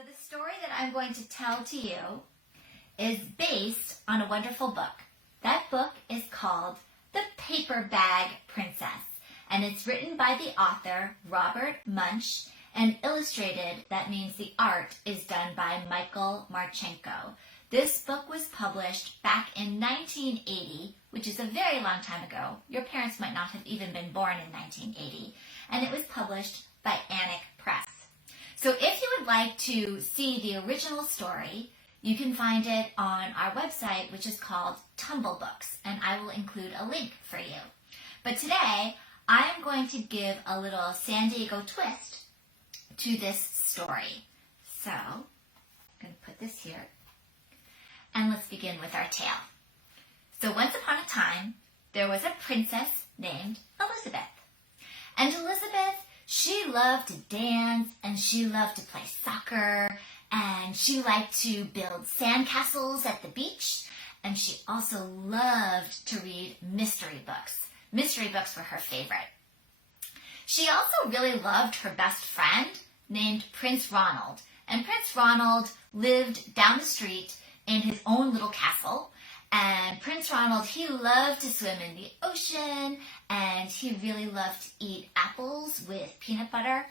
So the story that I'm going to tell to you is based on a wonderful book. That book is called The Paper Bag Princess, and it's written by the author Robert Munsch and illustrated. That means the art is done by Martchenko. This book was published back in 1980, which is a very long time ago. Your parents might not have even been born in 1980, and it was published by Annick Press. So if you would like to see the original story, you can find it on our website, which is called Tumble Books, and I will include a link for you. But today, I am going to give a little San Diego twist to this story. So, I'm going to put this here, and let's begin with our tale. So once upon a time, there was a princess named Elizabeth. And Elizabeth, she loved to dance, and she loved to play soccer, and she liked to build sandcastles at the beach, and she also loved to read mystery books. Mystery books were her favorite. She also really loved her best friend named Prince Ronald, and Prince Ronald lived down the street in his own little castle. And Prince Ronald, he loved to swim in the ocean, and he really loved to eat apples with peanut butter.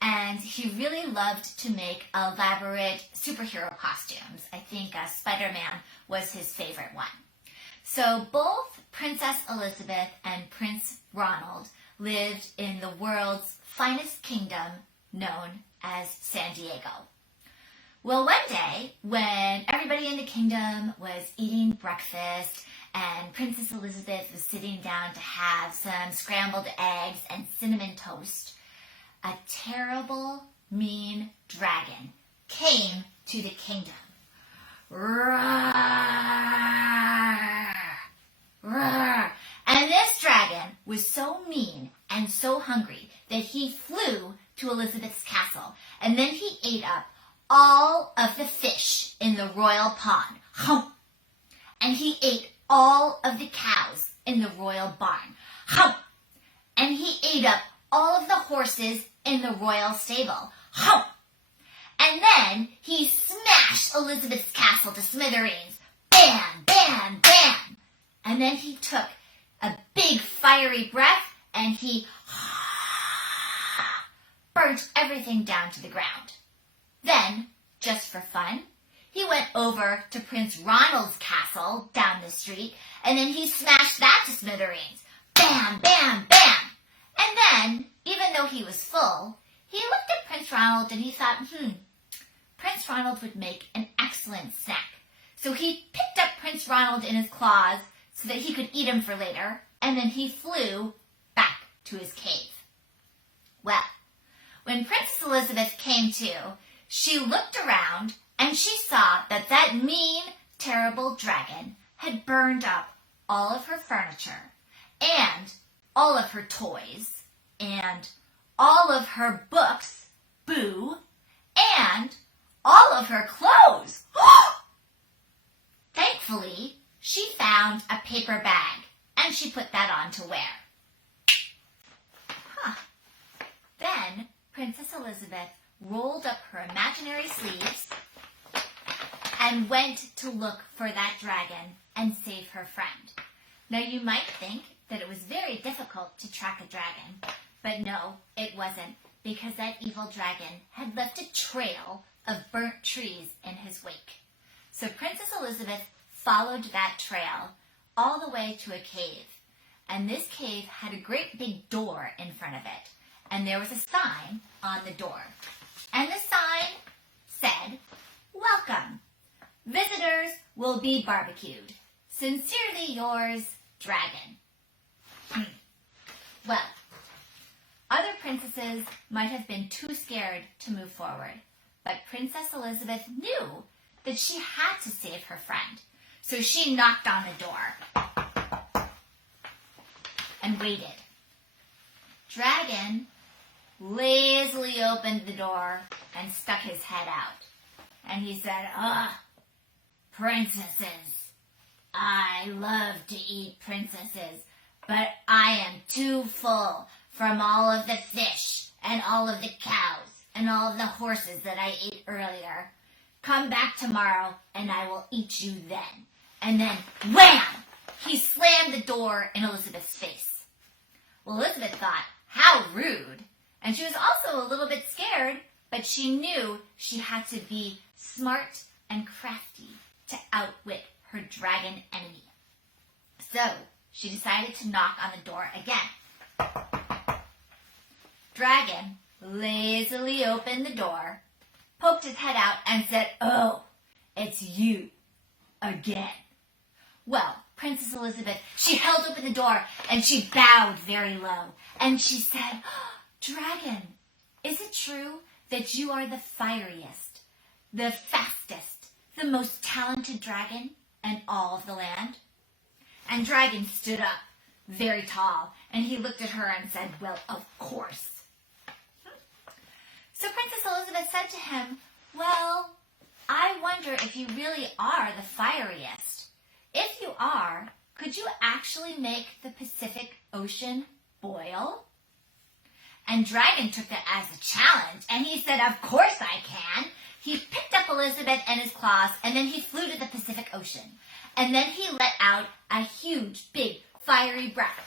And he really loved to make elaborate superhero costumes. I think Spider-Man was his favorite one. So both Princess Elizabeth and Prince Ronald lived in the world's finest kingdom known as San Diego. Well, one day, when everybody in the kingdom was eating breakfast and Princess Elizabeth was sitting down to have some scrambled eggs and cinnamon toast, a terrible, mean dragon came to the kingdom. Roar! Roar! And this dragon was so mean and so hungry that he flew to Elizabeth's castle, and then he ate up all of the fish in the royal pond. Hump! And he ate all of the cows in the royal barn. Hump! And he ate up all of the horses in the royal stable. Hump! And then he smashed Elizabeth's castle to smithereens. Bam! Bam! Bam! And then he took a big fiery breath and he burnt everything down to the ground. Then, just for fun, he went over to Prince Ronald's castle down the street, and then he smashed that to smithereens. Bam, bam, bam! And then, even though he was full, he looked at Prince Ronald and he thought, Prince Ronald would make an excellent snack. So he picked up Prince Ronald in his claws so that he could eat him for later, and then he flew back to his cave. Well, when Princess Elizabeth came to, she looked around and she saw that that mean, terrible dragon had burned up all of her furniture and all of her toys and all of her books, boo, and all of her clothes. Thankfully, she found a paper bag and she put that on to wear. Then Princess Elizabeth rolled up her imaginary sleeves and went to look for that dragon and save her friend. Now you might think that it was very difficult to track a dragon, but no, it wasn't, because that evil dragon had left a trail of burnt trees in his wake. So Princess Elizabeth followed that trail all the way to a cave, and this cave had a great big door in front of it, and there was a sign on the door. And the sign said, "Welcome. Visitors will be barbecued. Sincerely yours, Dragon." Well, other princesses might have been too scared to move forward, but Princess Elizabeth knew that she had to save her friend. So she knocked on the door and waited. Dragon lazily opened the door and stuck his head out. And he said, princesses, I love to eat princesses, but I am too full from all of the fish and all of the cows and all of the horses that I ate earlier. Come back tomorrow, and I will eat you then. And then, wham! He slammed the door in Elizabeth's face. Well, Elizabeth thought, how rude. And she was also a little bit scared, but she knew she had to be smart and crafty to outwit her dragon enemy. So she decided to knock on the door again. Dragon lazily opened the door, poked his head out, and said, "Oh, it's you again." Well, Princess Elizabeth, she held open the door and she bowed very low. And she said, "Dragon, is it true that you are the fieriest, the fastest, the most talented dragon in all of the land?" And Dragon stood up, very tall, and he looked at her and said, "Well, of course." So Princess Elizabeth said to him, "Well, I wonder if you really are the fieriest. If you are, could you actually make the Pacific Ocean boil?" And Dragon took that as a challenge, and he said, "Of course I can." He picked up Elizabeth in his claws, and then he flew to the Pacific Ocean. And then he let out a huge, big, fiery breath.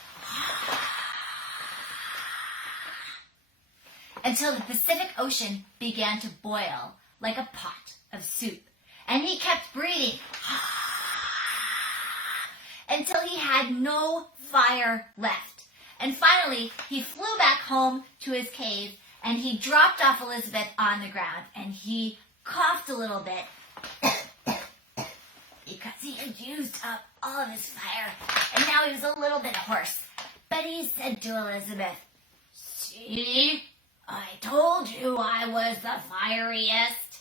Until the Pacific Ocean began to boil like a pot of soup. And he kept breathing until he had no fire left. And finally, he flew back home to his cave, and he dropped off Elizabeth on the ground, and he coughed a little bit because he had used up all of his fire, and now he was a little bit hoarse. But he said to Elizabeth, "See, I told you I was the fieriest."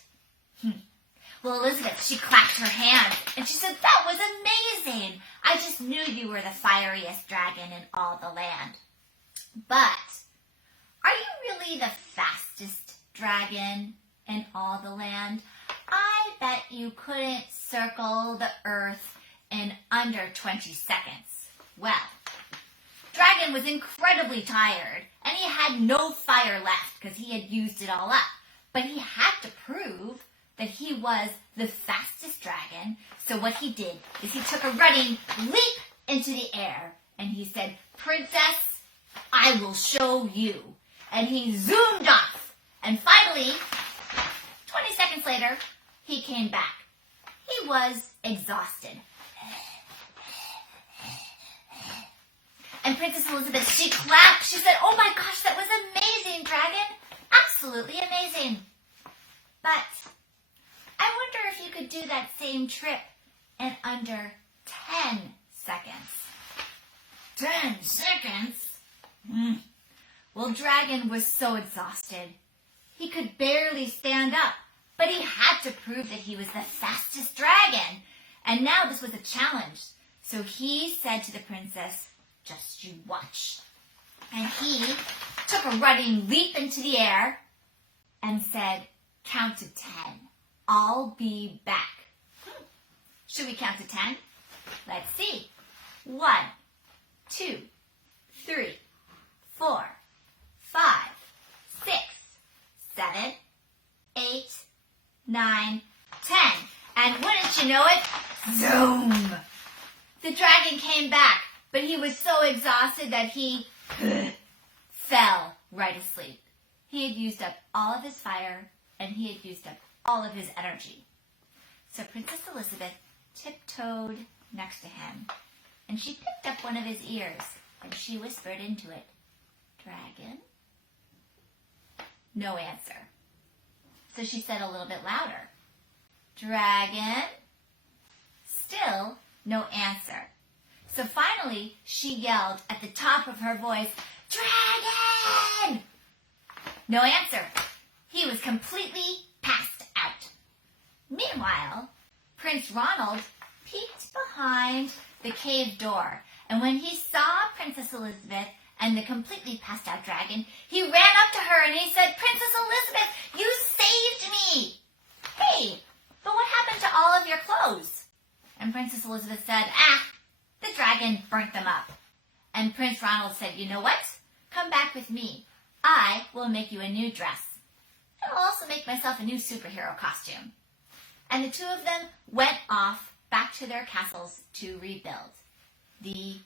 Well, Elizabeth, she clapped her hands, and she said, "That was amazing. I just knew you were the fieriest dragon in all the land. But are you really the fastest dragon in all the land? I bet you couldn't circle the earth in under 20 seconds. Well, Dragon was incredibly tired, and he had no fire left because he had used it all up. But he had to prove that he was the fastest dragon. So what he did is he took a running leap into the air, and he said, "Princess, I will show you." And he zoomed off. And finally, 20 seconds later, he came back. He was exhausted. And Princess Elizabeth, she clapped. She said, "Oh my gosh, that was amazing, Dragon. Absolutely amazing. But I wonder if you could do that same trip in under 10 seconds. 10 seconds? Well, Dragon was so exhausted. He could barely stand up, but he had to prove that he was the fastest dragon. And now this was a challenge. So he said to the princess, "Just you watch." And he took a running leap into the air and said, "Count to 10. I'll be back." Should we count to 10? Let's see. 1, 2, 3, 4, 5, 6, 7, 8, 9, 10. And wouldn't you know it, zoom! The dragon came back, but he was so exhausted that he fell right asleep. He had used up all of his fire, and he had used up all of his energy. So Princess Elizabeth tiptoed next to him, and she picked up one of his ears, and she whispered into it, "Dragon?" No answer. So she said a little bit louder, "Dragon?" Still no answer. So finally she yelled at the top of her voice, "Dragon!" No answer. He was completely passed out. Meanwhile, Prince Ronald peeked behind the cave door, and when he saw Princess Elizabeth and the completely passed out dragon, he ran up to her and he said, "Princess Elizabeth, you saved me!" "Hey, but what happened to all of your clothes?" And Princess Elizabeth said, "The dragon burnt them up." And Prince Ronald said, "You know what? Come back with me. I will make you a new dress." I'll also make myself a new superhero costume. And the two of them went off back to their castles to rebuild. The